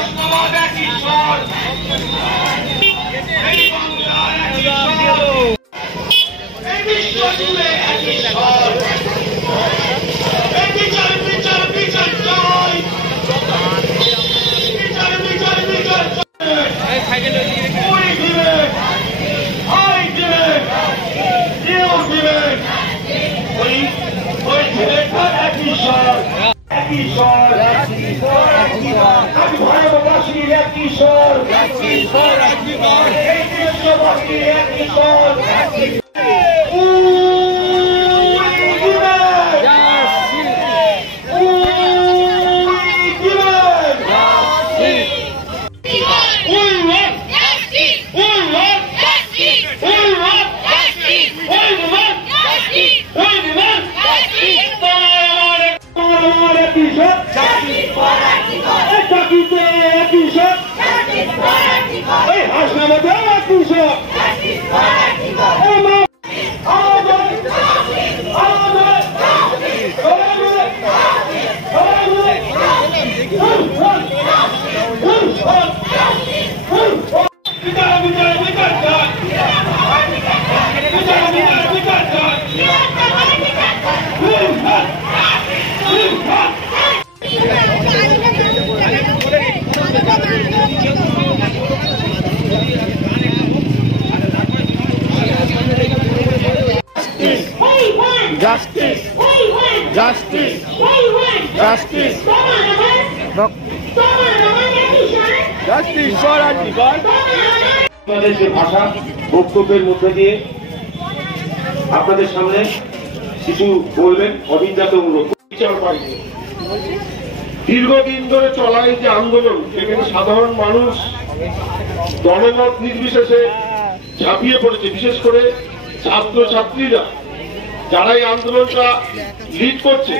হাসনাবাদ এক ঈশ্বর, এই বাংলার এক ঈশ্বর, এই বিশ্ব জুড়ে এক ঈশ্বর, এই বিচার বিচার বিচার চাই, বিচার বিচার বিচার চাই, ওই দিবেন, আই দিবেন, কেউ দিবেন, ওই ছেলেটা এক ঈশ্বর, এক ঈশ্বর, আমি ভারতবাসীর এক ঈশ্বর, এই দেশবাসীর এক ঈশ্বর, Justice! Justice! Justice! Justice for Antigone! বাংলাদেশের ভাষা বক্তব্যের মধ্যে দিয়ে আপনাদের সামনে কিছু বলবেন অভিজ্ঞতামূলক বিচার পাইনি। দীর্ঘদিন ধরে চলা এই যে আন্দোলন, সেখানে সাধারণ মানুষ দলমত নির্বিশেষে ঝাঁপিয়ে পড়েছে, বিশেষ করে ছাত্রছাত্রীরা যারা এই আন্দোলনটা লিড করছে।